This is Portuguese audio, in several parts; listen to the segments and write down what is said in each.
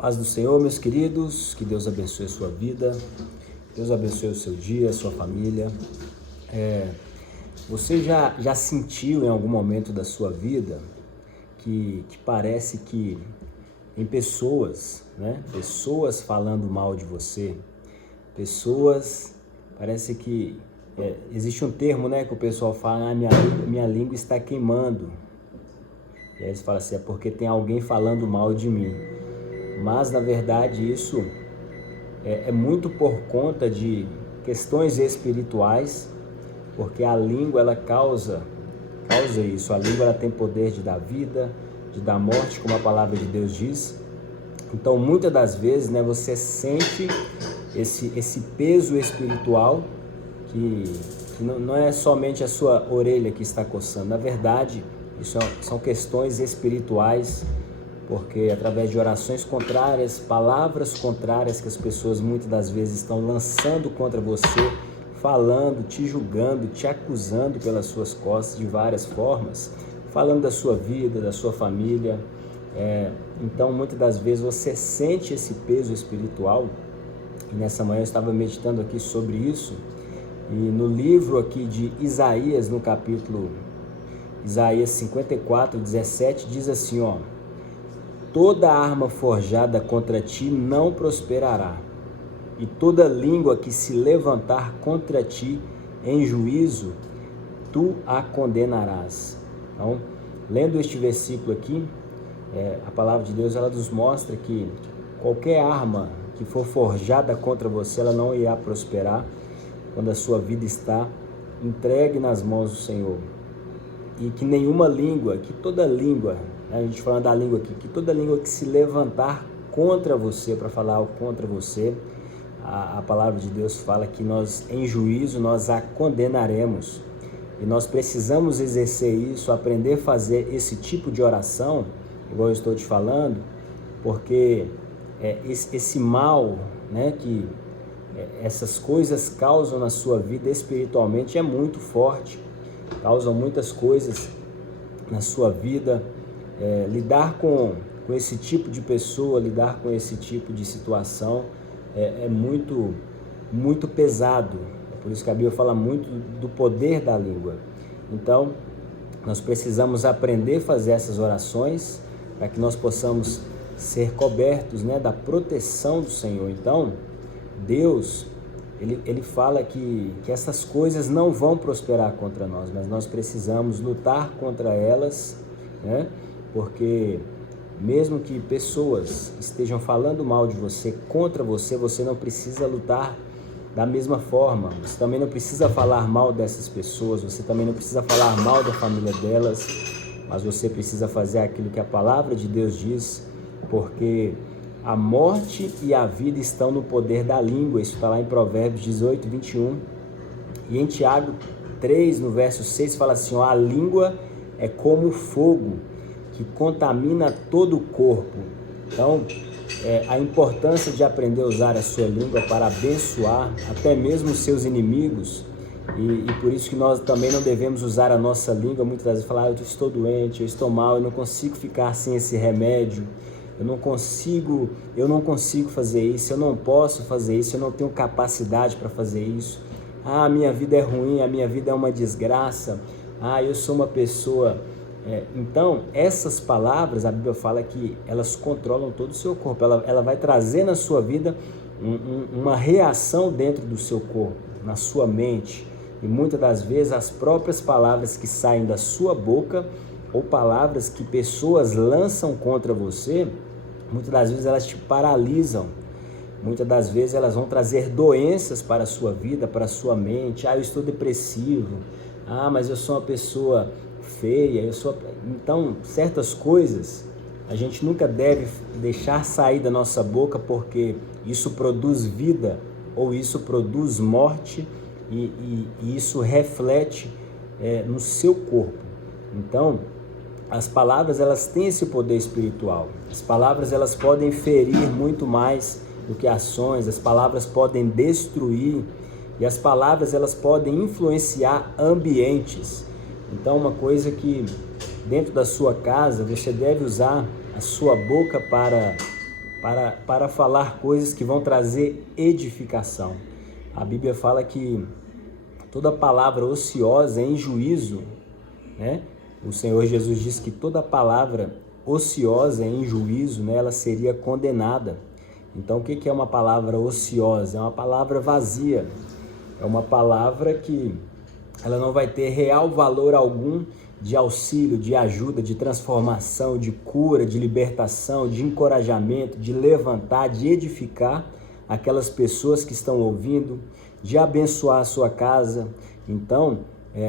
Paz do Senhor, meus queridos, que Deus abençoe a sua vida, Deus abençoe o seu dia, a sua família. Você já sentiu em algum momento da sua vida que parece que tem pessoas, né? Pessoas falando mal de você, parece que existe um termo, né, que o pessoal fala, minha língua está queimando. E aí eles falam assim, é porque tem alguém falando mal de mim. Mas, na verdade, isso é muito por conta de questões espirituais, porque a língua, ela causa isso. A língua, ela tem poder de dar vida, de dar morte, como a palavra de Deus diz. Então, muitas das vezes, né, você sente esse peso espiritual que não é somente a sua orelha que está coçando. Na verdade, isso são questões espirituais, porque através de orações contrárias, palavras contrárias que as pessoas muitas das vezes estão lançando contra você, falando, te julgando, te acusando pelas suas costas de várias formas, falando da sua vida, da sua família. Então muitas das vezes você sente esse peso espiritual, e nessa manhã eu estava meditando aqui sobre isso, e no livro aqui de Isaías, no capítulo Isaías 54, 17, diz assim, ó: toda arma forjada contra ti não prosperará, e toda língua que se levantar contra ti em juízo, tu a condenarás. Então, lendo este versículo aqui, a palavra de Deus, ela nos mostra que qualquer arma que for forjada contra você, ela não irá prosperar quando a sua vida está entregue nas mãos do Senhor. E que nenhuma língua, que toda língua, a gente falando da língua aqui, que toda língua que se levantar contra você, para falar contra você, a palavra de Deus fala que nós, em juízo, nós a condenaremos. E nós precisamos exercer isso, aprender a fazer esse tipo de oração, igual eu estou te falando, porque esse mal, né, que essas coisas causam na sua vida espiritualmente é muito forte, causam muitas coisas na sua vida. Lidar com esse tipo de pessoa, lidar com esse tipo de situação é muito, muito pesado. É por isso que a Bíblia fala muito do poder da língua. Então, nós precisamos aprender a fazer essas orações para que nós possamos ser cobertos, né, da proteção do Senhor. Então, Deus, Ele fala que essas coisas não vão prosperar contra nós, mas nós precisamos lutar contra elas, né? Porque mesmo que pessoas estejam falando mal de você, contra você, você não precisa lutar da mesma forma. Você também não precisa falar mal dessas pessoas, você também não precisa falar mal da família delas, mas você precisa fazer aquilo que a palavra de Deus diz, porque a morte e a vida estão no poder da língua. Isso está lá em Provérbios 18, 21. E em Tiago 3, no verso 6, fala assim, ó: a língua é como fogo, que contamina todo o corpo. Então, a importância de aprender a usar a sua língua para abençoar até mesmo os seus inimigos, e por isso que nós também não devemos usar a nossa língua muitas vezes, falar, eu estou doente, eu estou mal, eu não consigo ficar sem esse remédio, eu não consigo fazer isso, eu não posso fazer isso, eu não tenho capacidade para fazer isso, a minha vida é ruim, a minha vida é uma desgraça, eu sou uma pessoa... Então, essas palavras, a Bíblia fala que elas controlam todo o seu corpo, ela vai trazer na sua vida uma reação dentro do seu corpo, na sua mente, e muitas das vezes as próprias palavras que saem da sua boca, ou palavras que pessoas lançam contra você, muitas das vezes elas te paralisam, muitas das vezes elas vão trazer doenças para a sua vida, para a sua mente. Eu estou depressivo, mas eu sou uma pessoa feia, Então, certas coisas a gente nunca deve deixar sair da nossa boca, porque isso produz vida ou isso produz morte, e isso reflete no seu corpo. Então, as palavras, elas têm esse poder espiritual. As palavras, elas podem ferir muito mais do que ações. As palavras podem destruir, e as palavras, elas podem influenciar ambientes. Então, uma coisa que dentro da sua casa você deve usar a sua boca para para falar coisas que vão trazer edificação. A Bíblia fala que toda palavra ociosa é em juízo, né? O Senhor Jesus disse que toda palavra ociosa em juízo, né, ela seria condenada. Então, o que é uma palavra ociosa? É uma palavra vazia. É uma palavra que ela não vai ter real valor algum de auxílio, de ajuda, de transformação, de cura, de libertação, de encorajamento, de levantar, de edificar aquelas pessoas que estão ouvindo, de abençoar a sua casa. Então,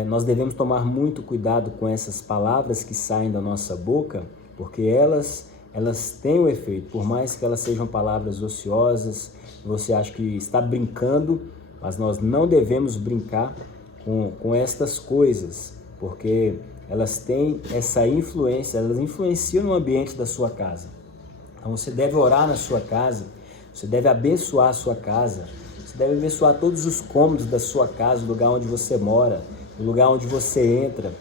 nós devemos tomar muito cuidado com essas palavras que saem da nossa boca, porque elas têm um efeito, por mais que elas sejam palavras ociosas, você acha que está brincando, mas nós não devemos brincar com estas coisas, porque elas têm essa influência, elas influenciam no ambiente da sua casa. Então você deve orar na sua casa, você deve abençoar a sua casa, você deve abençoar todos os cômodos da sua casa, o lugar onde você mora, o lugar onde você entra.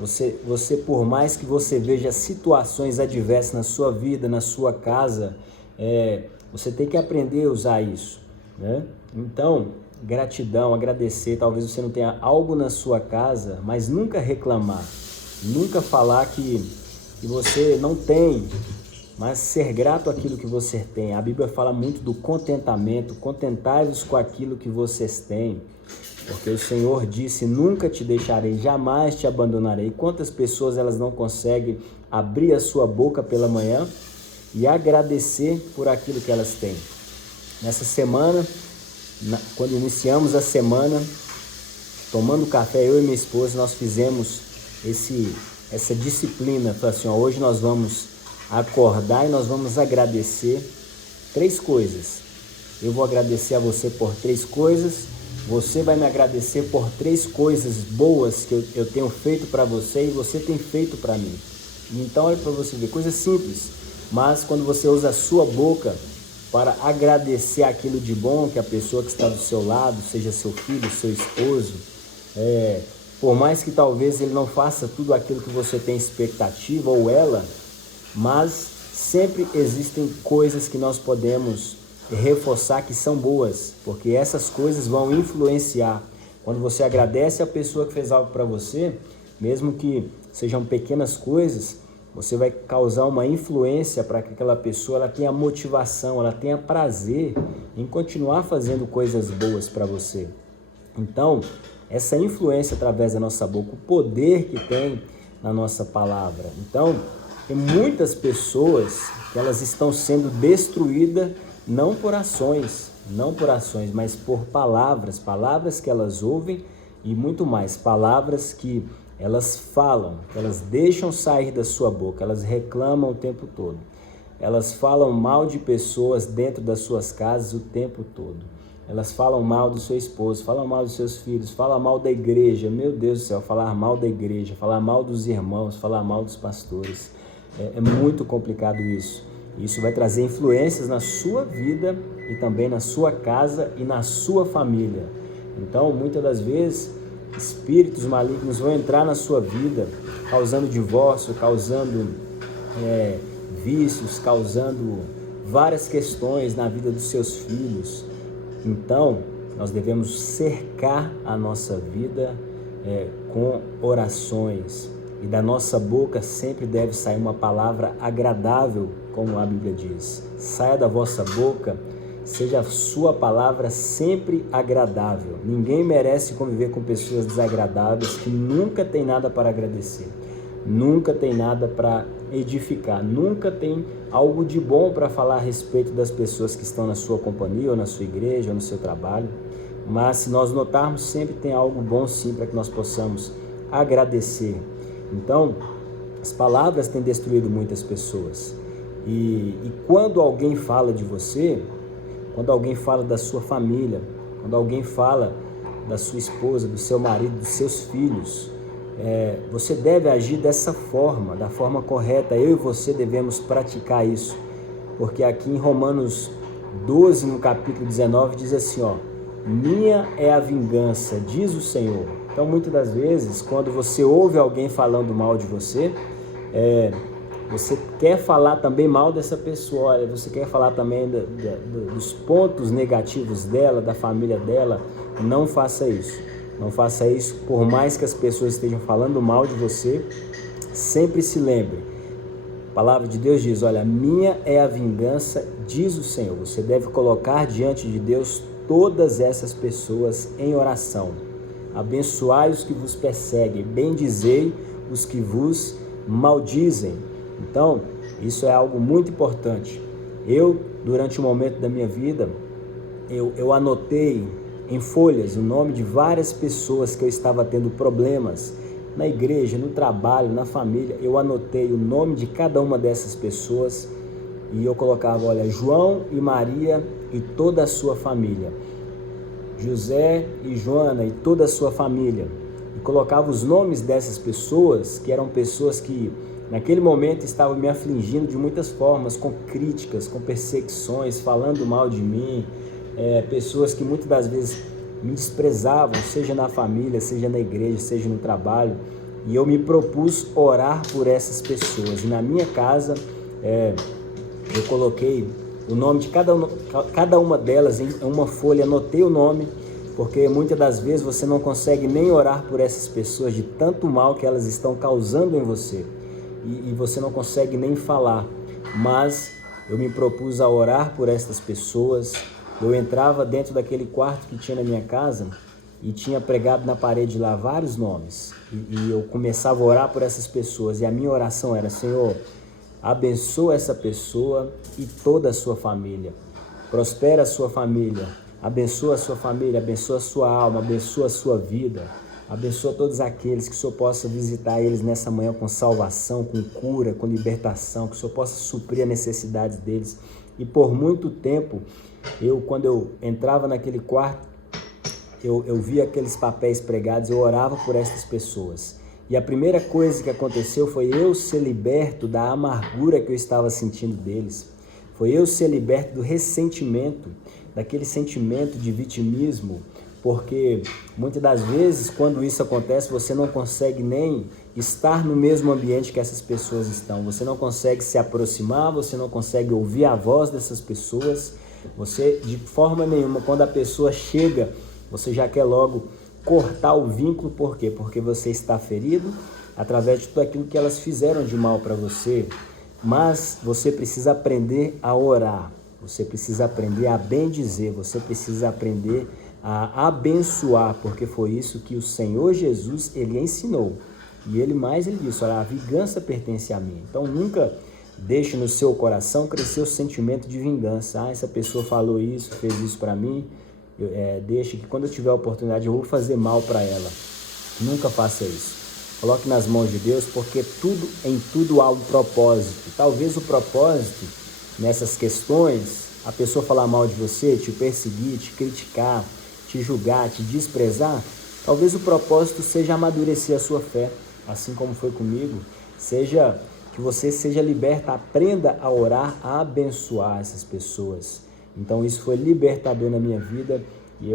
Você, por mais que você veja situações adversas na sua vida, na sua casa, você tem que aprender a usar isso, né? Então, gratidão, agradecer. Talvez você não tenha algo na sua casa, mas nunca reclamar, nunca falar que você não tem, mas ser grato àquilo que você tem. A Bíblia fala muito do contentamento, contentai-vos com aquilo que vocês têm, porque o Senhor disse, nunca te deixarei, jamais te abandonarei. Quantas pessoas elas não conseguem abrir a sua boca pela manhã e agradecer por aquilo que elas têm? Nessa semana, quando iniciamos a semana, tomando café, eu e minha esposa, nós fizemos essa disciplina. Falei assim, hoje nós vamos acordar e nós vamos agradecer 3 coisas. Eu vou agradecer a você por 3 coisas, você vai me agradecer por 3 coisas boas que eu tenho feito para você e você tem feito para mim. Então, olha para você ver, coisa simples, mas quando você usa a sua boca para agradecer aquilo de bom que a pessoa que está do seu lado, seja seu filho, seu esposo, por mais que talvez ele não faça tudo aquilo que você tem expectativa ou ela, mas sempre existem coisas que nós podemos reforçar que são boas, porque essas coisas vão influenciar. Quando você agradece a pessoa que fez algo para você, mesmo que sejam pequenas coisas, você vai causar uma influência para que aquela pessoa ela tenha motivação, ela tenha prazer em continuar fazendo coisas boas para você. Então, essa influência através da nossa boca, o poder que tem na nossa palavra. Então, tem muitas pessoas que elas estão sendo destruídas não por ações, mas por palavras que elas ouvem e muito mais, palavras que elas falam, que elas deixam sair da sua boca, elas reclamam o tempo todo. Elas falam mal de pessoas dentro das suas casas o tempo todo. Elas falam mal do seu esposo, falam mal dos seus filhos, falam mal da igreja. Meu Deus do céu, falar mal da igreja, falar mal dos irmãos, falar mal dos pastores. É muito complicado isso. Isso vai trazer influências na sua vida e também na sua casa e na sua família. Então, muitas das vezes, espíritos malignos vão entrar na sua vida, causando divórcio, causando vícios, causando várias questões na vida dos seus filhos. Então, nós devemos cercar a nossa vida com orações. E da nossa boca sempre deve sair uma palavra agradável, como a Bíblia diz. Saia da vossa boca, seja a sua palavra sempre agradável. Ninguém merece conviver com pessoas desagradáveis que nunca tem nada para agradecer, nunca tem nada para edificar, nunca tem algo de bom para falar a respeito das pessoas que estão na sua companhia, ou na sua igreja, ou no seu trabalho. Mas se nós notarmos, sempre tem algo bom sim para que nós possamos agradecer. Então, as palavras têm destruído muitas pessoas. E quando alguém fala de você, quando alguém fala da sua família, quando alguém fala da sua esposa, do seu marido, dos seus filhos, você deve agir dessa forma, da forma correta. Eu e você devemos praticar isso. Porque aqui em Romanos 12, no capítulo 19, diz assim, minha é a vingança, diz o Senhor. Então, muitas das vezes, quando você ouve alguém falando mal de você, você quer falar também mal dessa pessoa, olha, você quer falar também dos pontos negativos dela, da família dela, não faça isso. Não faça isso, por mais que as pessoas estejam falando mal de você, sempre se lembre. A palavra de Deus diz, olha, minha é a vingança, diz o Senhor. Você deve colocar diante de Deus todas essas pessoas em oração. Abençoai os que vos perseguem, bendizei os que vos maldizem. Então, isso é algo muito importante. Eu, durante um momento da minha vida, eu anotei em folhas o nome de várias pessoas que eu estava tendo problemas na igreja, no trabalho, na família. Eu anotei o nome de cada uma dessas pessoas e eu colocava, olha, João e Maria e toda a sua família, José e Joana e toda a sua família, e colocava os nomes dessas pessoas, que eram pessoas que naquele momento estavam me afligindo de muitas formas, com críticas, com perseguições, falando mal de mim, pessoas que muitas das vezes me desprezavam, seja na família, seja na igreja, seja no trabalho, e eu me propus orar por essas pessoas. E na minha casa, eu coloquei o nome de cada uma delas em uma folha, anotei o nome, porque muitas das vezes você não consegue nem orar por essas pessoas de tanto mal que elas estão causando em você, e você não consegue nem falar, mas eu me propus a orar por essas pessoas. Eu entrava dentro daquele quarto que tinha na minha casa e tinha pregado na parede lá vários nomes, e eu começava a orar por essas pessoas, e a minha oração era, Senhor, abençoa essa pessoa e toda a sua família, prospera a sua família, abençoa a sua família, abençoa a sua alma, abençoa a sua vida, abençoa todos aqueles, que o Senhor possa visitar eles nessa manhã com salvação, com cura, com libertação, que o Senhor possa suprir as necessidades deles. E por muito tempo, quando eu entrava naquele quarto, eu via aqueles papéis pregados, eu orava por essas pessoas. E a primeira coisa que aconteceu foi eu ser liberto da amargura que eu estava sentindo deles. Foi eu ser liberto do ressentimento, daquele sentimento de vitimismo, porque muitas das vezes, quando isso acontece, você não consegue nem estar no mesmo ambiente que essas pessoas estão. Você não consegue se aproximar, você não consegue ouvir a voz dessas pessoas. Você, de forma nenhuma, quando a pessoa chega, você já quer logo cortar o vínculo. Por quê? Porque você está ferido através de tudo aquilo que elas fizeram de mal para você. Mas você precisa aprender a orar, você precisa aprender a bendizer, você precisa aprender a abençoar, porque foi isso que o Senhor Jesus, ele ensinou. E ele disse, olha, a vingança pertence a mim. Então nunca deixe no seu coração crescer o sentimento de vingança. Essa pessoa falou isso, fez isso para mim, deixe que quando eu tiver a oportunidade eu vou fazer mal para ela. Nunca faça isso. Coloque nas mãos de Deus, porque em tudo há um propósito. Talvez o propósito nessas questões, a pessoa falar mal de você, te perseguir, te criticar, te julgar, te desprezar, talvez o propósito seja amadurecer a sua fé, assim como foi comigo. Que você seja liberta, aprenda a orar, a abençoar essas pessoas. Então isso foi libertador na minha vida, e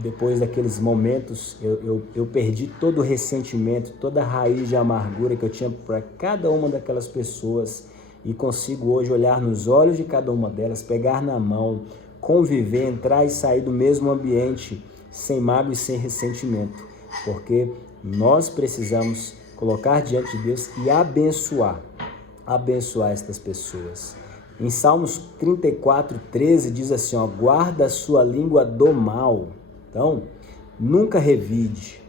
depois daqueles momentos, eu perdi todo o ressentimento, toda a raiz de amargura que eu tinha para cada uma daquelas pessoas, e consigo hoje olhar nos olhos de cada uma delas, pegar na mão, conviver, entrar e sair do mesmo ambiente, sem mágoa e sem ressentimento, porque nós precisamos colocar diante de Deus e abençoar estas pessoas. Em Salmos 34:13 diz assim, ó, guarda a sua língua do mal. Então, nunca revide,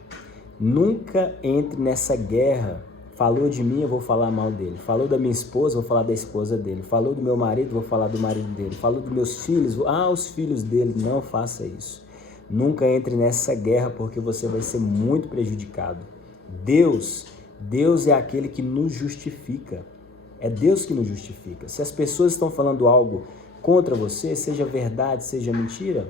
nunca entre nessa guerra. Falou de mim, eu vou falar mal dele. Falou da minha esposa, eu vou falar da esposa dele. Falou do meu marido, eu vou falar do marido dele. Falou dos meus filhos, os filhos dele. Não faça isso. Nunca entre nessa guerra, porque você vai ser muito prejudicado. Deus é aquele que nos justifica. É Deus que nos justifica. Se as pessoas estão falando algo contra você, seja verdade, seja mentira,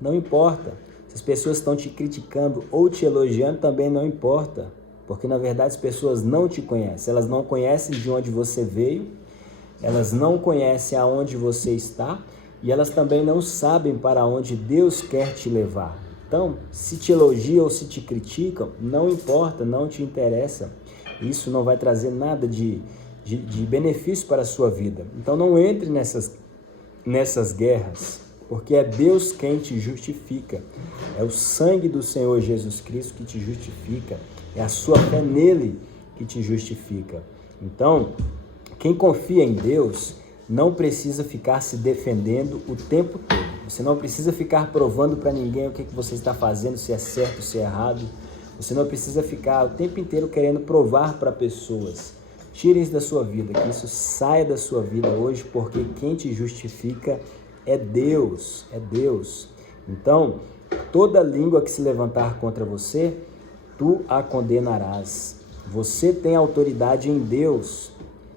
não importa. Se as pessoas estão te criticando ou te elogiando, também não importa. Porque, na verdade, as pessoas não te conhecem. Elas não conhecem de onde você veio, elas não conhecem aonde você está, e elas também não sabem para onde Deus quer te levar. Então, se te elogiam ou se te criticam, não importa, não te interessa. Isso não vai trazer nada de de benefício para a sua vida. Então não entre nessas guerras, porque é Deus quem te justifica. É o sangue do Senhor Jesus Cristo que te justifica. É a sua fé nele que te justifica. Então, quem confia em Deus não precisa ficar se defendendo o tempo todo. Você não precisa ficar provando para ninguém o que você está fazendo, se é certo, se é errado. Você não precisa ficar o tempo inteiro querendo provar para pessoas. Tire isso da sua vida, que isso saia da sua vida hoje, porque quem te justifica é Deus, é Deus. Então, toda língua que se levantar contra você, tu a condenarás. Você tem autoridade em Deus.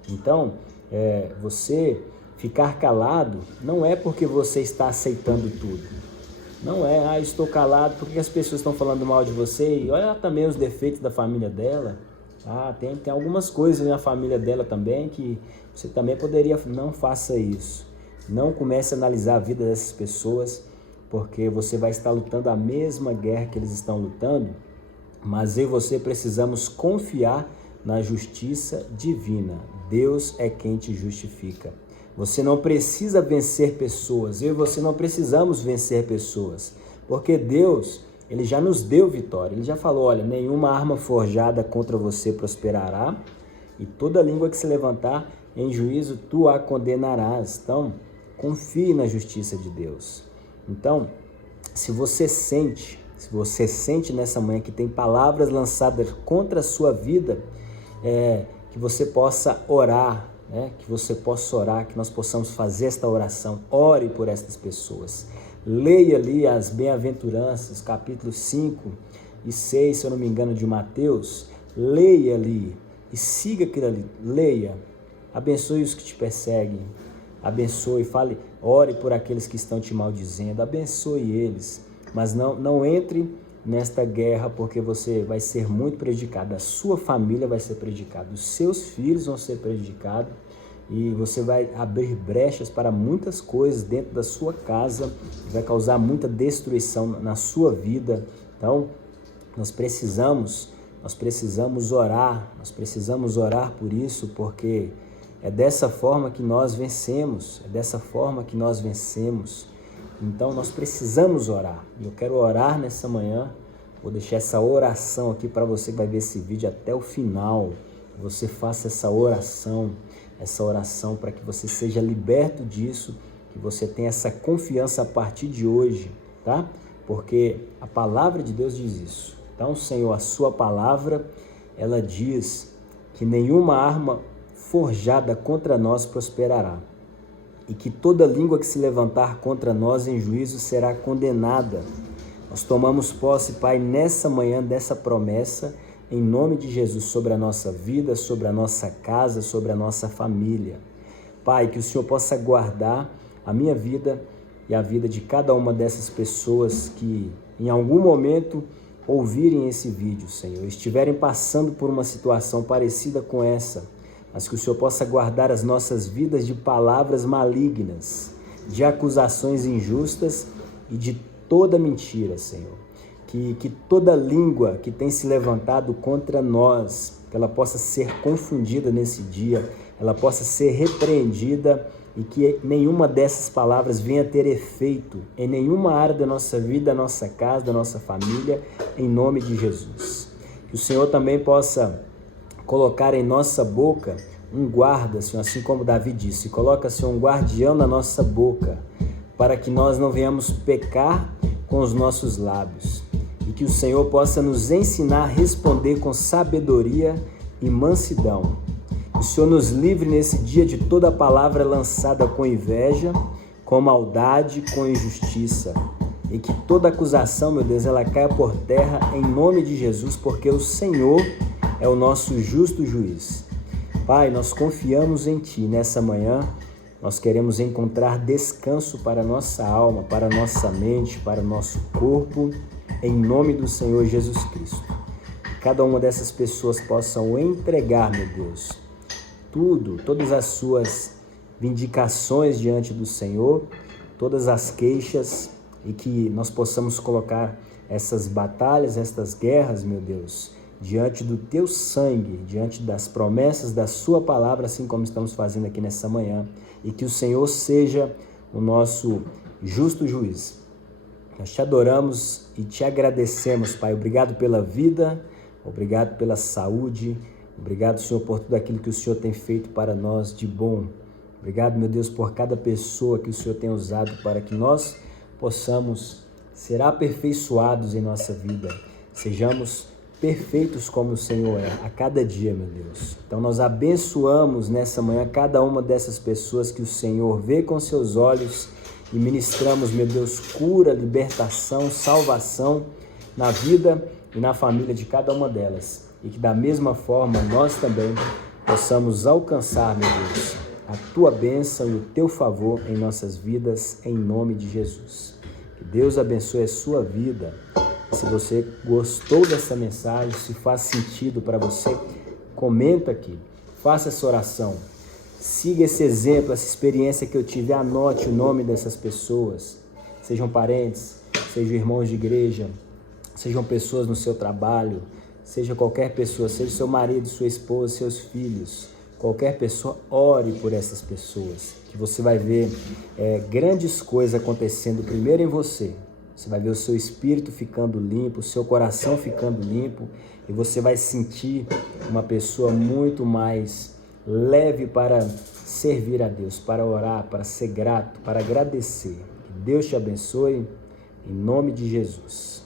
Então, você ficar calado não é porque você está aceitando tudo. Não é, estou calado porque as pessoas estão falando mal de você e olha também os defeitos da família dela. Tem algumas coisas na família dela também que você também poderia, não faça isso. Não comece a analisar a vida dessas pessoas, porque você vai estar lutando a mesma guerra que eles estão lutando, mas eu e você precisamos confiar na justiça divina. Deus é quem te justifica. Você não precisa vencer pessoas, eu e você não precisamos vencer pessoas, porque Deus, Ele já nos deu vitória. Ele já falou, olha, nenhuma arma forjada contra você prosperará, e toda língua que se levantar em juízo, tu a condenarás. Então, confie na justiça de Deus. Então, se você sente nessa manhã que tem palavras lançadas contra a sua vida, que você possa orar, que você possa orar, que nós possamos fazer esta oração. Ore por estas pessoas. Leia ali as bem-aventuranças, capítulos 5 e 6, se eu não me engano, de Mateus. Leia ali e siga aquilo ali. Leia, abençoe os que te perseguem, abençoe, fale, ore por aqueles que estão te maldizendo, abençoe eles, mas não entre nesta guerra, porque você vai ser muito prejudicado, a sua família vai ser prejudicada, os seus filhos vão ser prejudicados, e você vai abrir brechas para muitas coisas dentro da sua casa, vai causar muita destruição na sua vida. Então, nós precisamos orar por isso, porque é dessa forma que nós vencemos, Então, nós precisamos orar. Eu quero orar nessa manhã, vou deixar essa oração aqui para você que vai ver esse vídeo até o final. Você faça essa oração para que você seja liberto disso, que você tenha essa confiança a partir de hoje, tá? Porque a palavra de Deus diz isso. Então, Senhor, a sua palavra, ela diz que nenhuma arma forjada contra nós prosperará, e que toda língua que se levantar contra nós em juízo será condenada. Nós tomamos posse, Pai, nessa manhã dessa promessa, em nome de Jesus, sobre a nossa vida, sobre a nossa casa, sobre a nossa família. Pai, que o Senhor possa guardar a minha vida e a vida de cada uma dessas pessoas que em algum momento ouvirem esse vídeo, Senhor, estiverem passando por uma situação parecida com essa, mas que o Senhor possa guardar as nossas vidas de palavras malignas, de acusações injustas e de toda mentira, Senhor. Que toda língua que tem se levantado contra nós, que ela possa ser confundida nesse dia, ela possa ser repreendida e que nenhuma dessas palavras venha ter efeito em nenhuma área da nossa vida, da nossa casa, da nossa família, em nome de Jesus. Que o Senhor também possa colocar em nossa boca um guarda, Senhor, assim como Davi disse, coloca, Senhor, um guardião na nossa boca, para que nós não venhamos pecar com os nossos lábios, e que o Senhor possa nos ensinar a responder com sabedoria e mansidão. Que o Senhor nos livre nesse dia de toda palavra lançada com inveja, com maldade, com injustiça, e que toda acusação, meu Deus, ela caia por terra em nome de Jesus, porque o Senhor é o nosso justo juiz. Pai, nós confiamos em Ti nessa manhã, nós queremos encontrar descanso para a nossa alma, para a nossa mente, para o nosso corpo, em nome do Senhor Jesus Cristo. Que cada uma dessas pessoas possam entregar, meu Deus, todas as suas vindicações diante do Senhor, todas as queixas, e que nós possamos colocar essas batalhas, estas guerras, meu Deus, diante do teu sangue, diante das promessas da sua palavra, assim como estamos fazendo aqui nessa manhã, e que o Senhor seja o nosso justo juiz. Nós te adoramos e te agradecemos, Pai. Obrigado pela vida, obrigado pela saúde, obrigado, Senhor, por tudo aquilo que o Senhor tem feito para nós de bom. Obrigado, meu Deus, por cada pessoa que o Senhor tem usado para que nós possamos ser aperfeiçoados em nossa vida. Sejamos perfeitos como o Senhor é, a cada dia, meu Deus. Então nós abençoamos nessa manhã cada uma dessas pessoas que o Senhor vê com seus olhos e ministramos, meu Deus, cura, libertação, salvação na vida e na família de cada uma delas. E que da mesma forma nós também possamos alcançar, meu Deus, a tua bênção e o teu favor em nossas vidas, em nome de Jesus. Que Deus abençoe a sua vida. Se você gostou dessa mensagem, se faz sentido para você, comenta aqui, faça essa oração, siga esse exemplo, essa experiência que eu tive, anote o nome dessas pessoas, sejam parentes, sejam irmãos de igreja, sejam pessoas no seu trabalho, seja qualquer pessoa, seja seu marido, sua esposa, seus filhos, qualquer pessoa, ore por essas pessoas, que você vai ver grandes coisas acontecendo primeiro em você. Você vai ver o seu espírito ficando limpo, o seu coração ficando limpo e você vai sentir uma pessoa muito mais leve para servir a Deus, para orar, para ser grato, para agradecer. Que Deus te abençoe, em nome de Jesus.